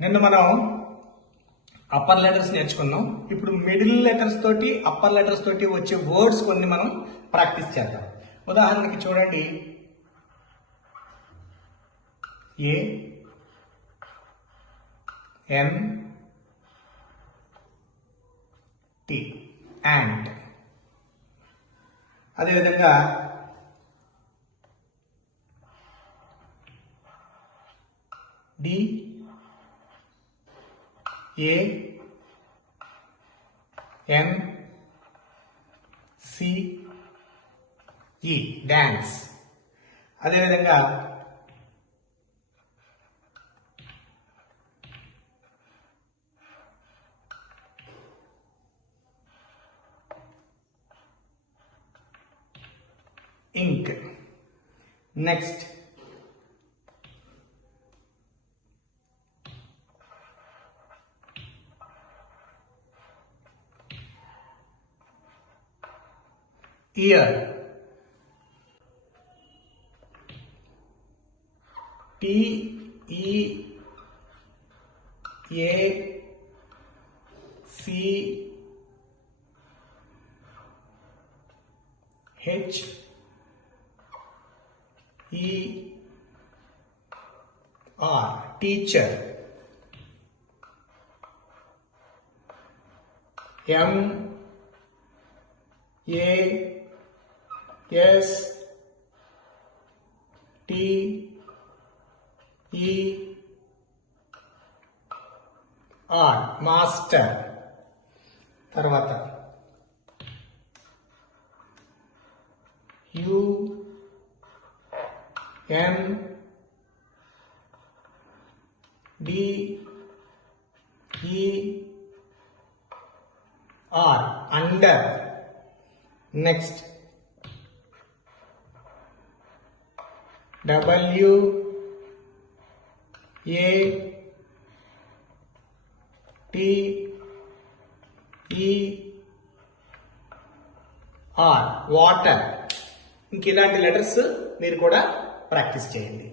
నిన్న మనం upper letters నేర్చుకున్నాం. ఇప్పుడు మిడిల్ లెటర్స్ తోటి అప్పర్ లెటర్స్ తోటి వచ్చే వర్డ్స్ కొన్ని మనం ప్రాక్టీస్ చేద్దాం. ఉదాహరణకి చూడండి, ఏ ఎన్ టి యాంట్. అదేవిధంగా D A N C E dance. అదేవిధంగా ink. Next ear, T E A C H E R, teacher. M A S T E R, master. తర్వాత U N D E R, under. Next W A T E R, water. ఇంక ఇలాంటి లెటర్స్ మీరు కూడా ప్రాక్టీస్ చేయండి.